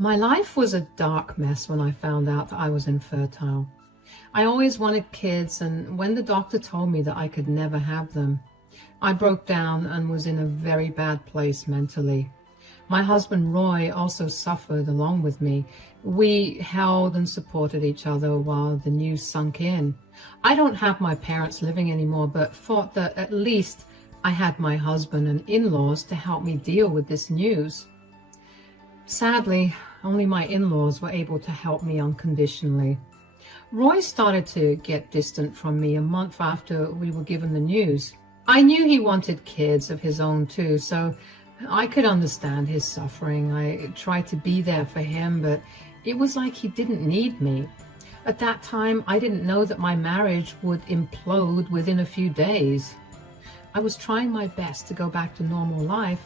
My life was a dark mess when I found out that I was infertile. I always wanted kids, and when the doctor told me that I could never have them, I broke down and was in a very bad place mentally. My husband Roy also suffered along with me. We held and supported each other while the news sunk in. I don't have my parents living anymore, but thought that at least I had my husband and in-laws to help me deal with this news. Sadly, only my in-laws were able to help me unconditionally. Roy started to get distant from me a month after we were given the news. I knew he wanted kids of his own too, so I could understand his suffering. I tried to be there for him, but it was like he didn't need me. At that time, I didn't know that my marriage would implode within a few days. I was trying my best to go back to normal life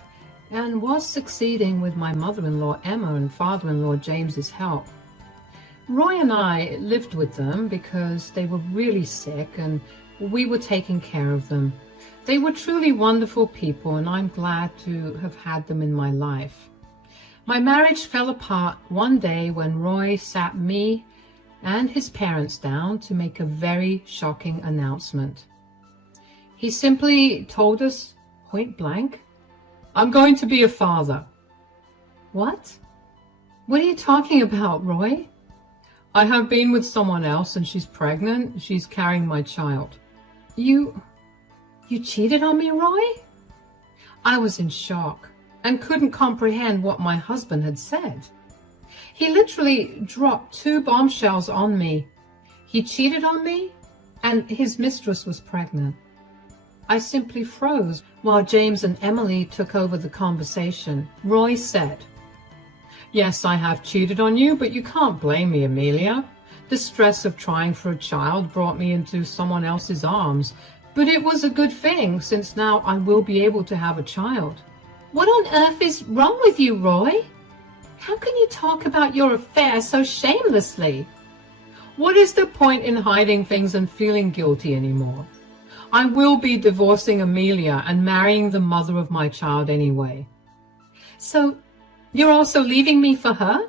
and was succeeding with my mother-in-law Emma and father-in-law James's help. Roy and I lived with them because they were really sick and we were taking care of them. They were truly wonderful people, and I'm glad to have had them in my life. My marriage fell apart one day when Roy sat me and his parents down to make a very shocking announcement. He simply told us point blank, "I'm going to be a father." What? What are you talking about, Roy? "I have been with someone else and she's pregnant. She's carrying my child." You cheated on me, Roy? I was in shock and couldn't comprehend what my husband had said. He literally dropped two bombshells on me. He cheated on me and his mistress was pregnant. I simply froze while James and Emily took over the conversation. Roy said, "Yes, I have cheated on you, but you can't blame me, Amelia. The stress of trying for a child brought me into someone else's arms. But it was a good thing, since now I will be able to have a child." What on earth is wrong with you, Roy? How can you talk about your affair so shamelessly? What is the point in hiding things and feeling guilty anymore? I will be divorcing Amelia and marrying the mother of my child anyway. So, you're also leaving me for her?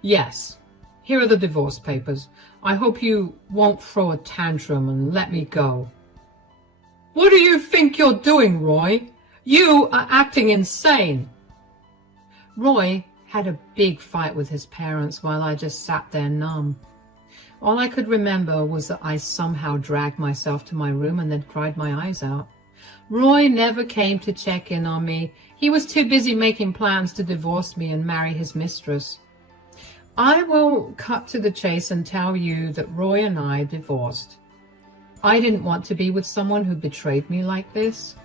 Yes. Here are the divorce papers. I hope you won't throw a tantrum and let me go. What do you think you're doing, Roy? You are acting insane. Roy had a big fight with his parents while I just sat there numb. All I could remember was that I somehow dragged myself to my room and then cried my eyes out. Roy never came to check in on me. He was too busy making plans to divorce me and marry his mistress. I will cut to the chase and tell you that Roy and I divorced. I didn't want to be with someone who betrayed me like this.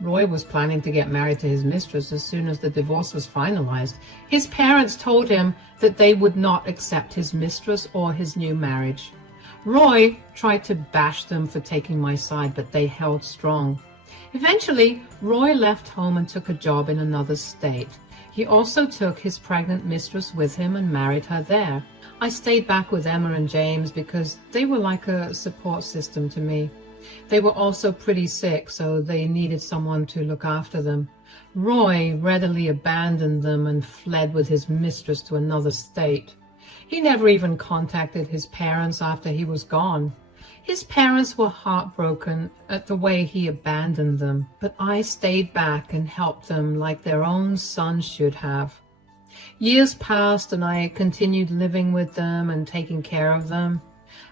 Roy was planning to get married to his mistress as soon as the divorce was finalized. His parents told him that they would not accept his mistress or his new marriage. Roy tried to bash them for taking my side, but they held strong. Eventually, Roy left home and took a job in another state. He also took his pregnant mistress with him and married her there. I stayed back with Emma and James because they were like a support system to me. They were also pretty sick, so they needed someone to look after them. Roy readily abandoned them and fled with his mistress to another state. He never even contacted his parents after he was gone. His parents were heartbroken at the way he abandoned them, but I stayed back and helped them like their own son should have. Years passed and I continued living with them and taking care of them.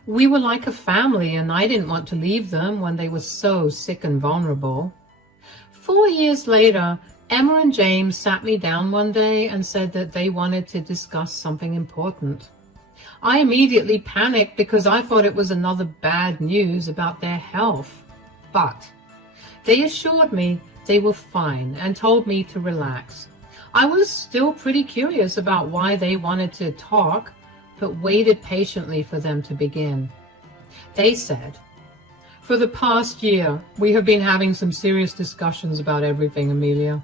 We were like a family and I didn't want to leave them when they were so sick and vulnerable. 4 years later, Emma and James sat me down one day and said that they wanted to discuss something important. I immediately panicked because I thought it was another bad news about their health. But they assured me they were fine and told me to relax. I was still pretty curious about why they wanted to talk, but waited patiently for them to begin. They said, "For the past year, we have been having some serious discussions about everything, Amelia."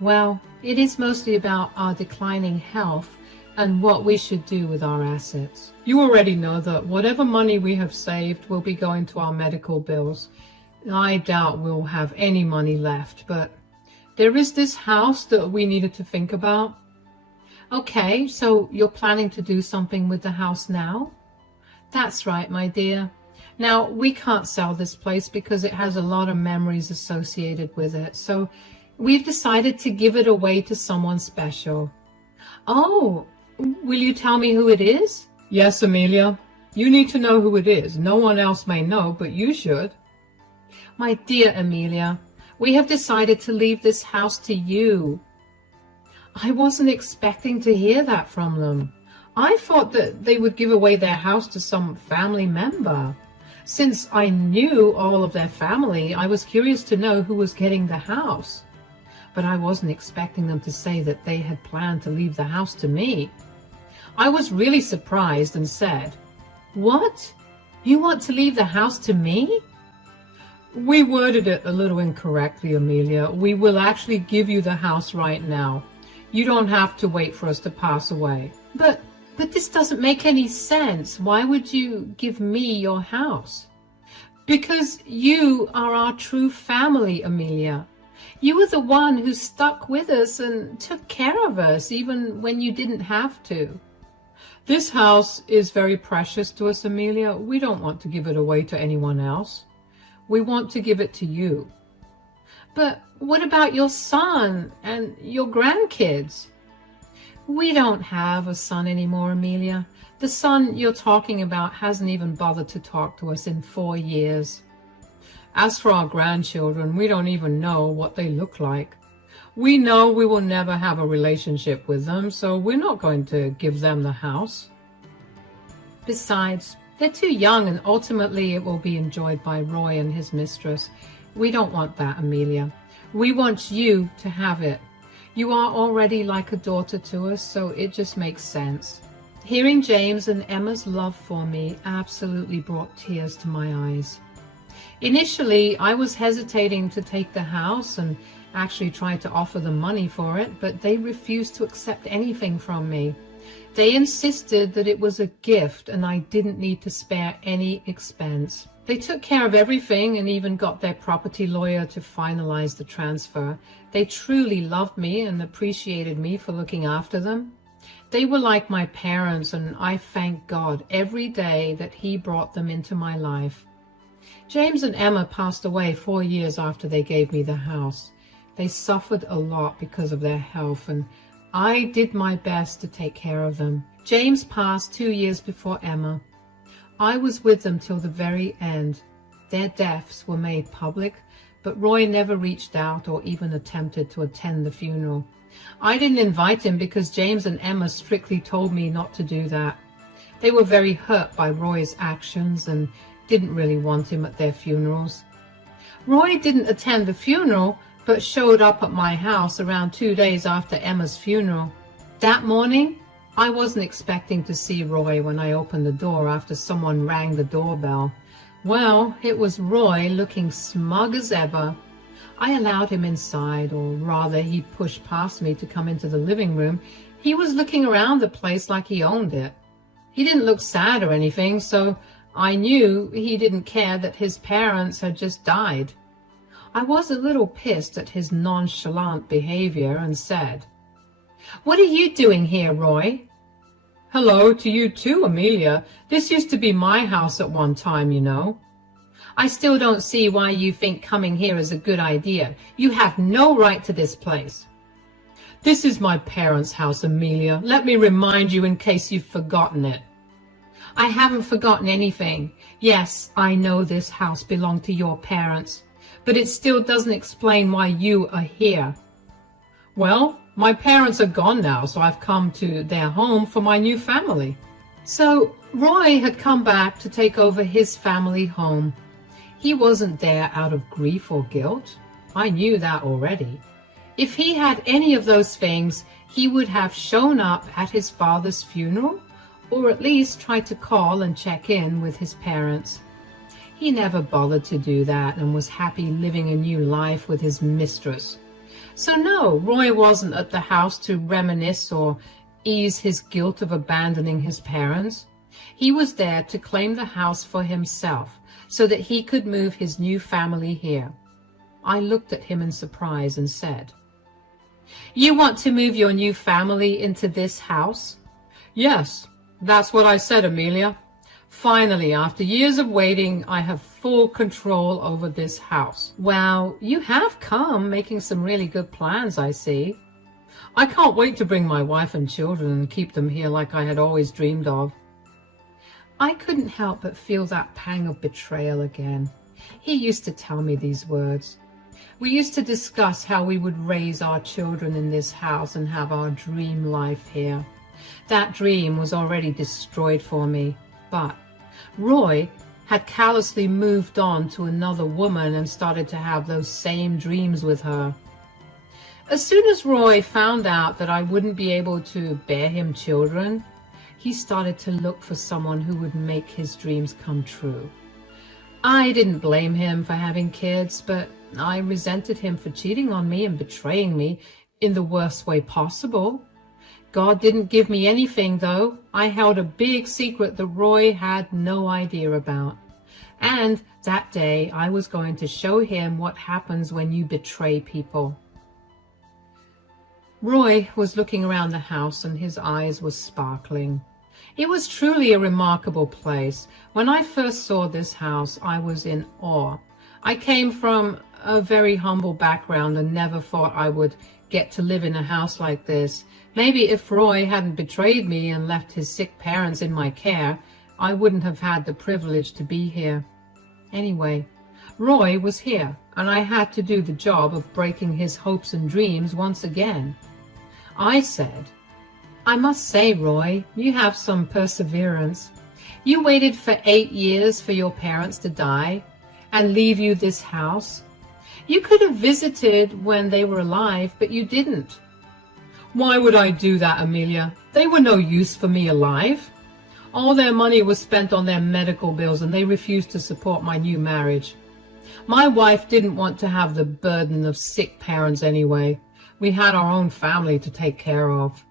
Well, it is mostly about our declining health and what we should do with our assets. You already know that whatever money we have saved will be going to our medical bills. I doubt we'll have any money left, but there is this house that we needed to think about. Okay, so you're planning to do something with the house now? That's right, my dear. Now, we can't sell this place because it has a lot of memories associated with it, so we've decided to give it away to someone special. Oh, will you tell me who it is? Yes, Amelia. You need to know who it is. No one else may know, but you should. My dear Amelia, we have decided to leave this house to you. I wasn't expecting to hear that from them. I thought that they would give away their house to some family member. Since I knew all of their family, I was curious to know who was getting the house. But I wasn't expecting them to say that they had planned to leave the house to me. I was really surprised and said, "What? You want to leave the house to me?" We worded it a little incorrectly, Amelia. We will actually give you the house right now. You don't have to wait for us to pass away. But this doesn't make any sense. Why would you give me your house? Because you are our true family, Amelia. You were the one who stuck with us and took care of us even when you didn't have to. This house is very precious to us, Amelia. We don't want to give it away to anyone else. We want to give it to you. But what about your son and your grandkids? We don't have a son anymore, Amelia. The son you're talking about hasn't even bothered to talk to us in 4 years. As for our grandchildren, we don't even know what they look like. We know we will never have a relationship with them, so we're not going to give them the house. Besides, they're too young, and ultimately it will be enjoyed by Roy and his mistress. We don't want that, Amelia. We want you to have it. You are already like a daughter to us, so it just makes sense. Hearing James and Emma's love for me absolutely brought tears to my eyes. Initially, I was hesitating to take the house and actually tried to offer them money for it, but they refused to accept anything from me. They insisted that it was a gift and I didn't need to spare any expense. They took care of everything and even got their property lawyer to finalize the transfer. They truly loved me and appreciated me for looking after them. They were like my parents, and I thank God every day that He brought them into my life. James and Emma passed away 4 years after they gave me the house. They suffered a lot because of their health, and I did my best to take care of them. James passed 2 years before Emma. I was with them till the very end. Their deaths were made public, but Roy never reached out or even attempted to attend the funeral. I didn't invite him because James and Emma strictly told me not to do that. They were very hurt by Roy's actions and didn't really want him at their funerals. Roy didn't attend the funeral, but showed up at my house around 2 days after Emma's funeral. That morning, I wasn't expecting to see Roy when I opened the door after someone rang the doorbell. Well, it was Roy, looking smug as ever. I allowed him inside, or rather he pushed past me to come into the living room. He was looking around the place like he owned it. He didn't look sad or anything, so I knew he didn't care that his parents had just died. I was a little pissed at his nonchalant behavior and said, "What are you doing here, Roy?" "Hello to you too, Amelia. This used to be my house at one time, you know." "I still don't see why you think coming here is a good idea. You have no right to this place." "This is my parents' house, Amelia. Let me remind you in case you've forgotten it." "I haven't forgotten anything. Yes, I know this house belonged to your parents, but it still doesn't explain why you are here." "Well, my parents are gone now, so I've come to their home for my new family." So Roy had come back to take over his family home. He wasn't there out of grief or guilt. I knew that already. If he had any of those things, he would have shown up at his father's funeral, or at least tried to call and check in with his parents. He never bothered to do that and was happy living a new life with his mistress. So no, Roy wasn't at the house to reminisce or ease his guilt of abandoning his parents. He was there to claim the house for himself so that he could move his new family here. I looked at him in surprise and said, You want to move your new family into this house? Yes, that's what I said, Amelia. Finally, after years of waiting, I have full control over this house. Well, you have come making some really good plans, I see. I can't wait to bring my wife and children and keep them here like I had always dreamed of. I couldn't help but feel that pang of betrayal again. He used to tell me these words. We used to discuss how we would raise our children in this house and have our dream life here. That dream was already destroyed for me, but Roy had callously moved on to another woman and started to have those same dreams with her. As soon as Roy found out that I wouldn't be able to bear him children, he started to look for someone who would make his dreams come true. I didn't blame him for having kids, but I resented him for cheating on me and betraying me in the worst way possible. God didn't give me anything, though. I held a big secret that Roy had no idea about. And that day, I was going to show him what happens when you betray people. Roy was looking around the house and his eyes were sparkling. It was truly a remarkable place. When I first saw this house, I was in awe. I came from a very humble background and never thought I would get to live in a house like this. Maybe if Roy hadn't betrayed me and left his sick parents in my care, I wouldn't have had the privilege to be here. Anyway, Roy was here, and I had to do the job of breaking his hopes and dreams once again. I said, I must say, Roy, you have some perseverance. You waited for 8 years for your parents to die and leave you this house. You could have visited when they were alive, but you didn't. Why would I do that, Amelia? They were no use for me alive. All their money was spent on their medical bills, and they refused to support my new marriage. My wife didn't want to have the burden of sick parents anyway. We had our own family to take care of.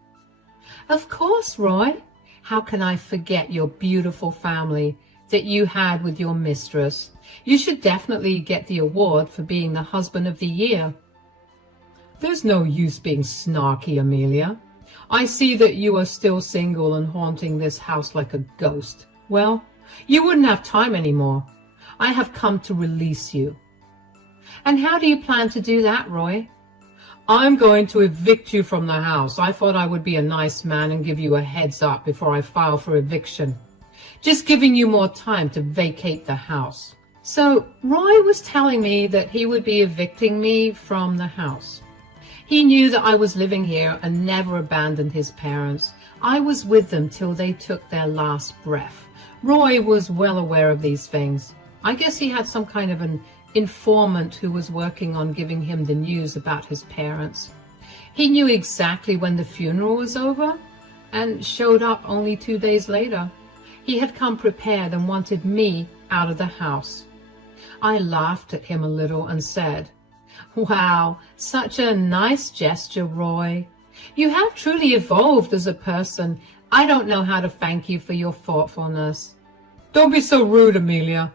Of course, Roy. How can I forget your beautiful family that you had with your mistress? You should definitely get the award for being the husband of the year. There's no use being snarky, Amelia. I see that you are still single and haunting this house like a ghost. Well, you wouldn't have time anymore. I have come to release you. And how do you plan to do that, Roy? I'm going to evict you from the house. I thought I would be a nice man and give you a heads up before I file for eviction. Just giving you more time to vacate the house. So Roy was telling me that he would be evicting me from the house. He knew that I was living here and never abandoned his parents. I was with them till they took their last breath. Roy was well aware of these things. I guess he had some kind of an informant who was working on giving him the news about his parents. He knew exactly when the funeral was over and showed up only 2 days later. He had come prepared and wanted me out of the house. I laughed at him a little and said, Wow, such a nice gesture, Roy. You have truly evolved as a person. I don't know how to thank you for your thoughtfulness. Don't be so rude, Amelia.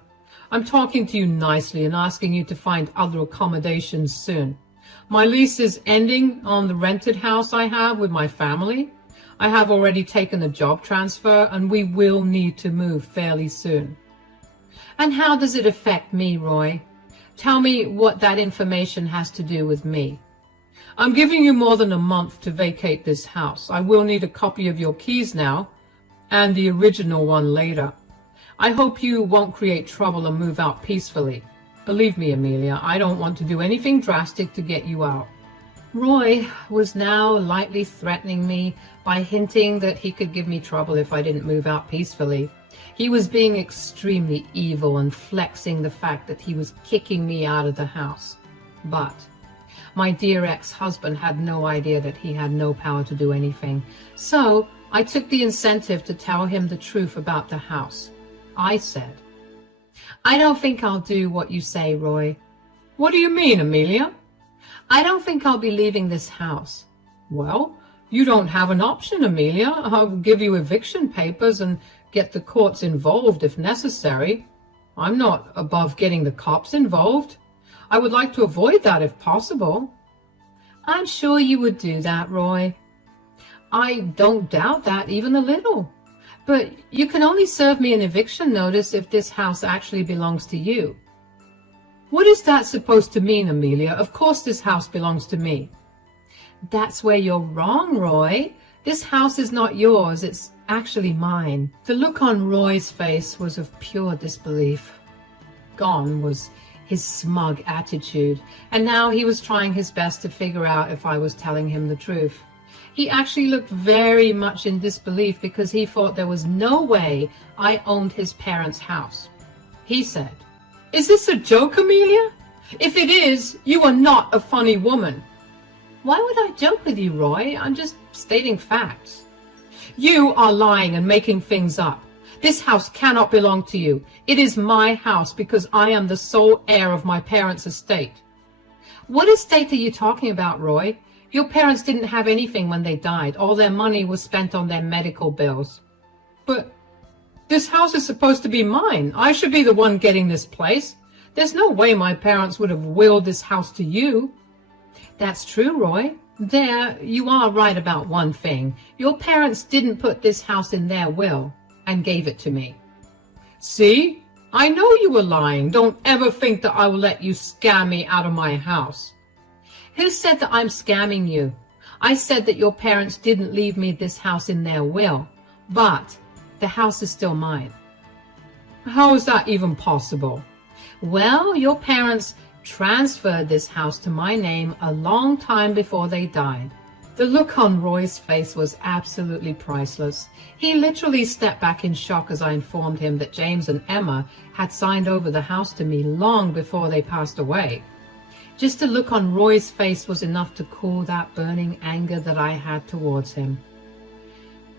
I'm talking to you nicely and asking you to find other accommodations soon. My lease is ending on the rented house I have with my family. I have already taken a job transfer and we will need to move fairly soon. And how does it affect me, Roy? Tell me what that information has to do with me. I'm giving you more than a month to vacate this house. I will need a copy of your keys now and the original one later. I hope you won't create trouble and move out peacefully. Believe me, Amelia, I don't want to do anything drastic to get you out. Roy was now lightly threatening me by hinting that he could give me trouble if I didn't move out peacefully. He was being extremely evil and flexing the fact that he was kicking me out of the house. But my dear ex-husband had no idea that he had no power to do anything. So I took the incentive to tell him the truth about the house. I said, I don't think I'll do what you say, Roy. What do you mean, Amelia? I don't think I'll be leaving this house. Well, you don't have an option, Amelia. I'll give you eviction papers and get the courts involved if necessary. I'm not above getting the cops involved. I would like to avoid that if possible. I'm sure you would do that, Roy. I don't doubt that even a little. But you can only serve me an eviction notice if this house actually belongs to you. What is that supposed to mean, Amelia? Of course this house belongs to me. That's where you're wrong, Roy. This house is not yours. It's actually mine. The look on Roy's face was of pure disbelief. Gone was his smug attitude, and now he was trying his best to figure out if I was telling him the truth. He actually looked very much in disbelief because he thought there was no way I owned his parents' house. He said, "Is this a joke, Amelia? If it is, you are not a funny woman." Why would I joke with you, Roy? I'm just stating facts. You are lying and making things up. This house cannot belong to you. It is my house because I am the sole heir of my parents' estate. What estate are you talking about, Roy? Your parents didn't have anything when they died. All their money was spent on their medical bills. But this house is supposed to be mine. I should be the one getting this place. There's no way my parents would have willed this house to you. That's true, Roy. There, you are right about one thing. Your parents didn't put this house in their will and gave it to me. See? I know you were lying. Don't ever think that I will let you scam me out of my house. Who said that I'm scamming you? I said that your parents didn't leave me this house in their will, but the house is still mine. How is that even possible? Well, your parents transferred this house to my name a long time before they died. The look on Roy's face was absolutely priceless. He literally stepped back in shock as I informed him that James and Emma had signed over the house to me long before they passed away. Just the look on Roy's face was enough to cool that burning anger that I had towards him.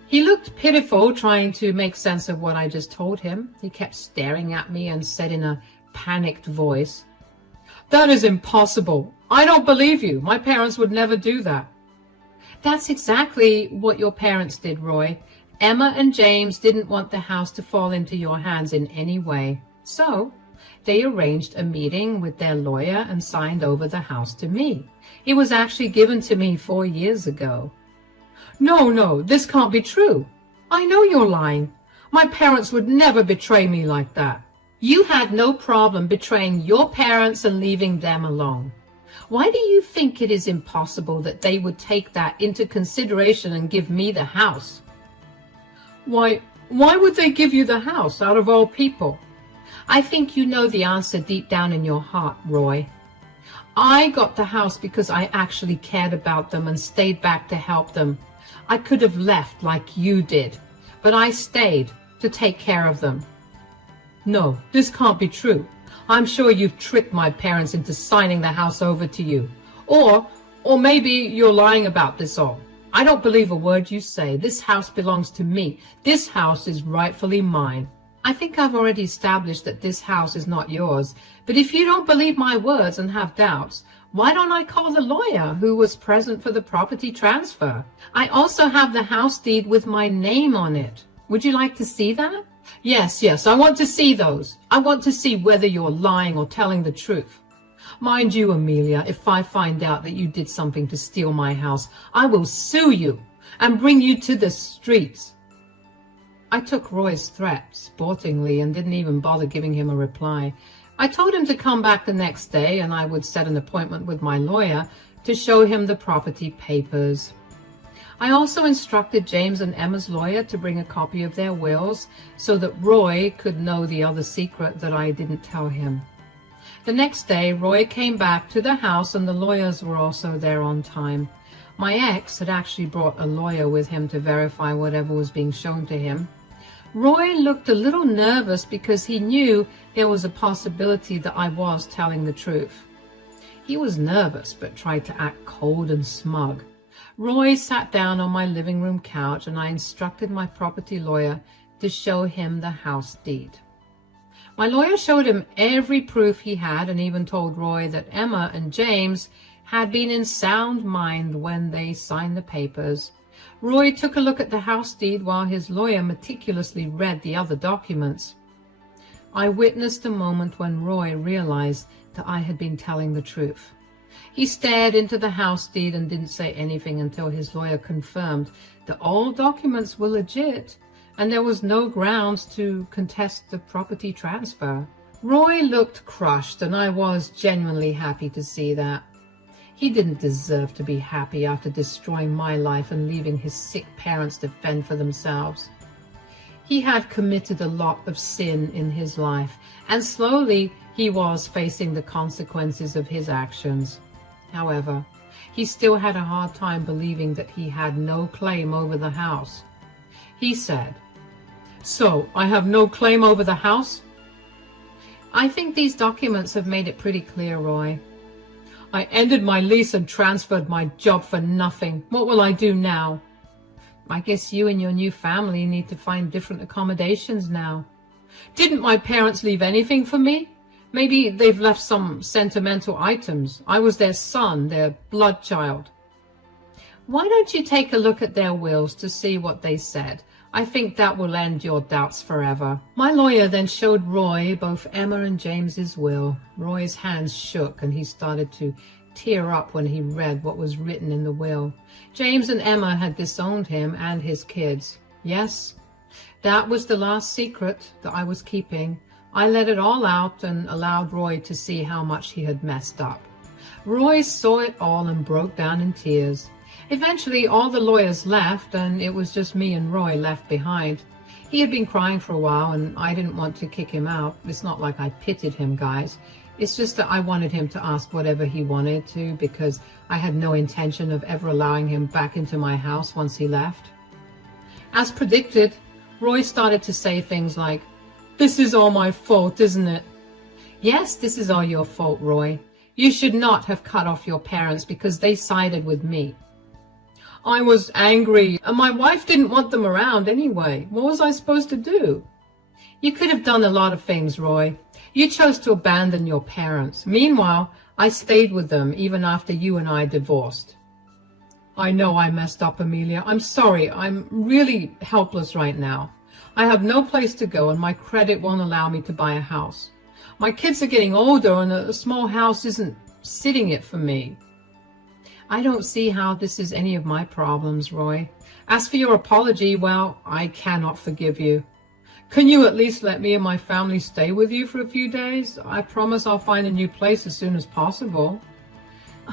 He looked pitiful, trying to make sense of what I just told him. He kept staring at me and said in a panicked voice, "That is impossible. I don't believe you. My parents would never do that." That's exactly what your parents did, Roy. Emma and James didn't want the house to fall into your hands in any way. So they arranged a meeting with their lawyer and signed over the house to me. It was actually given to me 4 years ago. No, this can't be true. I know you're lying. My parents would never betray me like that. You had no problem betraying your parents and leaving them alone. Why do you think it is impossible that they would take that into consideration and give me the house? Why would they give you the house out of all people? I think you know the answer deep down in your heart, Roy. I got the house because I actually cared about them and stayed back to help them. I could have left like you did, but I stayed to take care of them. No, this can't be true. I'm sure you've tricked my parents into signing the house over to you. Or maybe you're lying about this all. I don't believe a word you say. This house belongs to me. This house is rightfully mine. I think I've already established that this house is not yours. But if you don't believe my words and have doubts, why don't I call the lawyer who was present for the property transfer? I also have the house deed with my name on it. Would you like to see that? Yes, I want to see those. I want to see whether you're lying or telling the truth. Mind you, Amelia, if I find out that you did something to steal my house, I will sue you and bring you to the streets. I took Roy's threat sportingly and didn't even bother giving him a reply. I told him to come back the next day and I would set an appointment with my lawyer to show him the property papers. I also instructed James and Emma's lawyer to bring a copy of their wills so that Roy could know the other secret that I didn't tell him. The next day, Roy came back to the house and the lawyers were also there on time. My ex had actually brought a lawyer with him to verify whatever was being shown to him. Roy looked a little nervous because he knew there was a possibility that I was telling the truth. He was nervous but tried to act cold and smug. Roy sat down on my living room couch and I instructed my property lawyer to show him the house deed. My lawyer showed him every proof he had and even told Roy that Emma and James had been in sound mind when they signed the papers. Roy took a look at the house deed while his lawyer meticulously read the other documents. I witnessed the moment when Roy realized that I had been telling the truth. He stared into the house deed and didn't say anything until his lawyer confirmed that all documents were legit and there was no grounds to contest the property transfer. Roy looked crushed, and I was genuinely happy to see that. He didn't deserve to be happy after destroying my life and leaving his sick parents to fend for themselves. He had committed a lot of sin in his life, and slowly he was facing the consequences of his actions. However, he still had a hard time believing that he had no claim over the house. He said, "So, I have no claim over the house?" "I think these documents have made it pretty clear, Roy." "I ended my lease and transferred my job for nothing. What will I do now?" "I guess you and your new family need to find different accommodations now." "Didn't my parents leave anything for me? Maybe they've left some sentimental items. I was their son, their blood child." "Why don't you take a look at their wills to see what they said? I think that will end your doubts forever." My lawyer then showed Roy both Emma and James's will. Roy's hands shook and he started to tear up when he read what was written in the will. James and Emma had disowned him and his kids. Yes, that was the last secret that I was keeping. I let it all out and allowed Roy to see how much he had messed up. Roy saw it all and broke down in tears. Eventually, all the lawyers left, and it was just me and Roy left behind. He had been crying for a while, and I didn't want to kick him out. It's not like I pitied him, guys. It's just that I wanted him to ask whatever he wanted to, because I had no intention of ever allowing him back into my house once he left. As predicted, Roy started to say things like, "This is all my fault, isn't it?" "Yes, this is all your fault, Roy. You should not have cut off your parents because they sided with me." "I was angry, and my wife didn't want them around anyway. What was I supposed to do?" "You could have done a lot of things, Roy. You chose to abandon your parents. Meanwhile, I stayed with them even after you and I divorced." "I know I messed up, Amelia. I'm sorry. I'm really helpless right now. I have no place to go, and my credit won't allow me to buy a house. My kids are getting older, and a small house isn't sitting it for me." "I don't see how this is any of my problems, Roy. As for your apology, well, I cannot forgive you. Can you at least let me and my family stay with you for a few days? I promise I'll find a new place as soon as possible."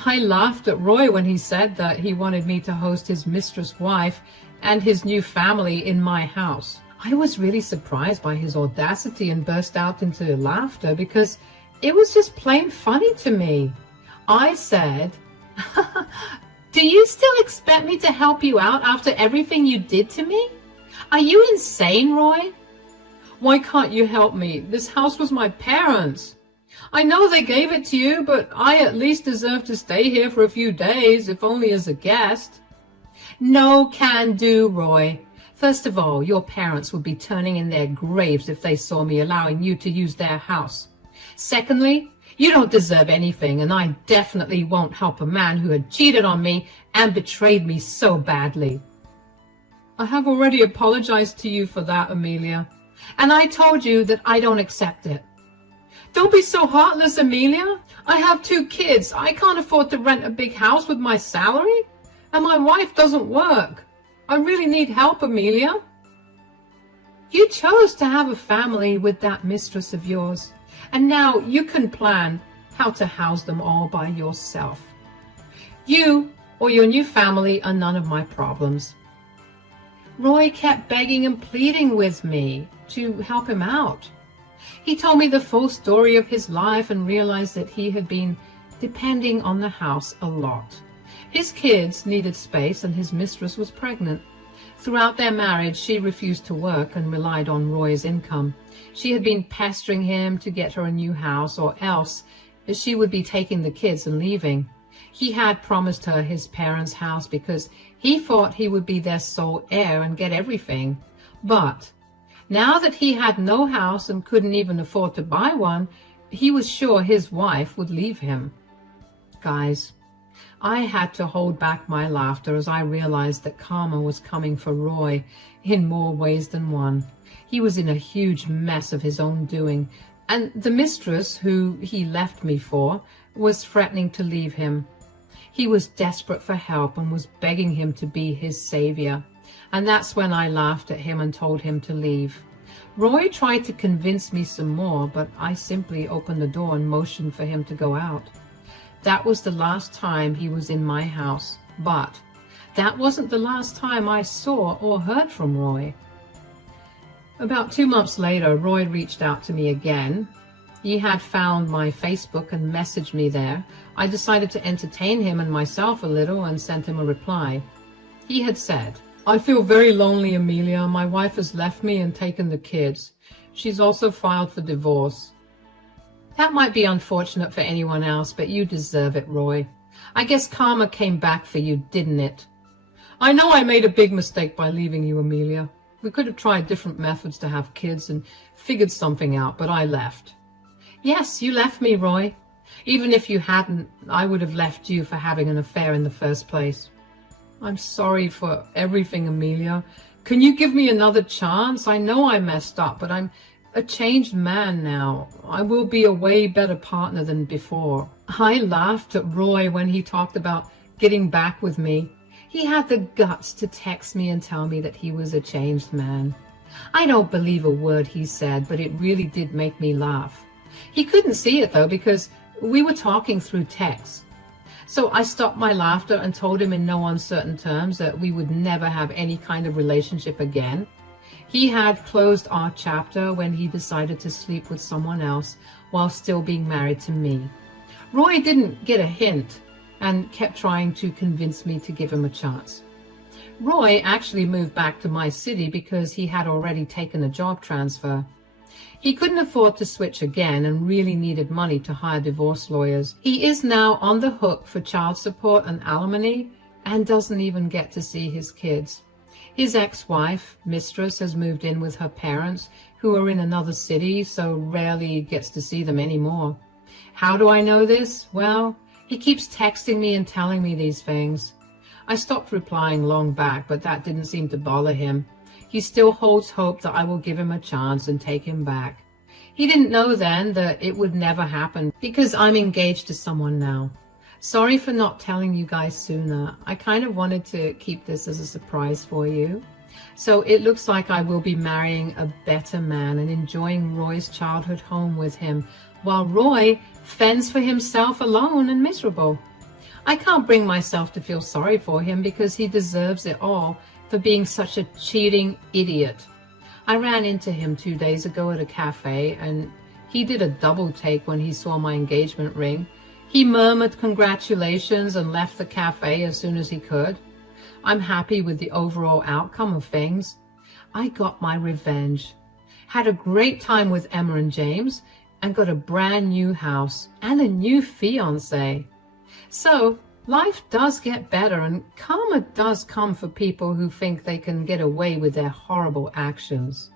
I laughed at Roy when he said that he wanted me to host his mistress wife and his new family in my house. I was really surprised by his audacity and burst out into laughter because it was just plain funny to me. I said, "Do you still expect me to help you out after everything you did to me? Are you insane, Roy?" "Why can't you help me? This house was my parents'. I know they gave it to you, but I at least deserve to stay here for a few days, if only as a guest." "No can do, Roy. First of all, your parents would be turning in their graves if they saw me allowing you to use their house. Secondly, you don't deserve anything, and I definitely won't help a man who had cheated on me and betrayed me so badly." "I have already apologized to you for that, Amelia. And I told you that I don't accept it." "Don't be so heartless, Amelia. I have 2 kids. I can't afford to rent a big house with my salary, and my wife doesn't work. I really need help, Amelia." "You chose to have a family with that mistress of yours, and now you can plan how to house them all by yourself. You or your new family are none of my problems." Roy kept begging and pleading with me to help him out. He told me the full story of his life and realized that he had been depending on the house a lot. His kids needed space and his mistress was pregnant. Throughout their marriage, she refused to work and relied on Roy's income. She had been pestering him to get her a new house, or else she would be taking the kids and leaving. He had promised her his parents' house because he thought he would be their sole heir and get everything. But now that he had no house and couldn't even afford to buy one, he was sure his wife would leave him. Guys, I had to hold back my laughter as I realized that karma was coming for Roy in more ways than one. He was in a huge mess of his own doing, and the mistress who he left me for was threatening to leave him. He was desperate for help and was begging him to be his savior. And that's when I laughed at him and told him to leave. Roy tried to convince me some more, but I simply opened the door and motioned for him to go out. That was the last time he was in my house, but that wasn't the last time I saw or heard from Roy. About 2 months later, Roy reached out to me again. He had found my Facebook and messaged me there. I decided to entertain him and myself a little and sent him a reply. He had said, "I feel very lonely, Amelia. My wife has left me and taken the kids. She's also filed for divorce." That might be unfortunate for anyone else, but you deserve it, Roy. I guess karma came back for you, didn't it? I know I made a big mistake by leaving you, Amelia. We could have tried different methods to have kids and figured something out, but I left. Yes, you left me, Roy. Even if you hadn't, I would have left you for having an affair in the first place. I'm sorry for everything, Amelia. Can you give me another chance? I know I messed up, but I'm a changed man now. I will be a way better partner than before. I laughed at Roy when he talked about getting back with me. He had the guts to text me and tell me that he was a changed man. I don't believe a word he said, but it really did make me laugh. He couldn't see it though, because we were talking through text. So I stopped my laughter and told him in no uncertain terms that we would never have any kind of relationship again. He had closed our chapter when he decided to sleep with someone else while still being married to me. Roy didn't get a hint and kept trying to convince me to give him a chance. Roy actually moved back to my city because he had already taken a job transfer. He couldn't afford to switch again and really needed money to hire divorce lawyers. He is now on the hook for child support and alimony and doesn't even get to see his kids. His ex-wife, Mistress, has moved in with her parents, who are in another city, so rarely gets to see them anymore. How do I know this? Well, he keeps texting me and telling me these things. I stopped replying long back, but that didn't seem to bother him. He still holds hope that I will give him a chance and take him back. He didn't know then that it would never happen because I'm engaged to someone now. Sorry for not telling you guys sooner. I kind of wanted to keep this as a surprise for you. So it looks like I will be marrying a better man and enjoying Roy's childhood home with him, while Roy fends for himself alone and miserable. I can't bring myself to feel sorry for him because he deserves it all for being such a cheating idiot. I ran into him 2 days ago at a cafe and he did a double take when he saw my engagement ring. He murmured congratulations and left the cafe as soon as he could. I'm happy with the overall outcome of things. I got my revenge. Had a great time with Emma and James and got a brand new house and a new fiancé. So life does get better and karma does come for people who think they can get away with their horrible actions.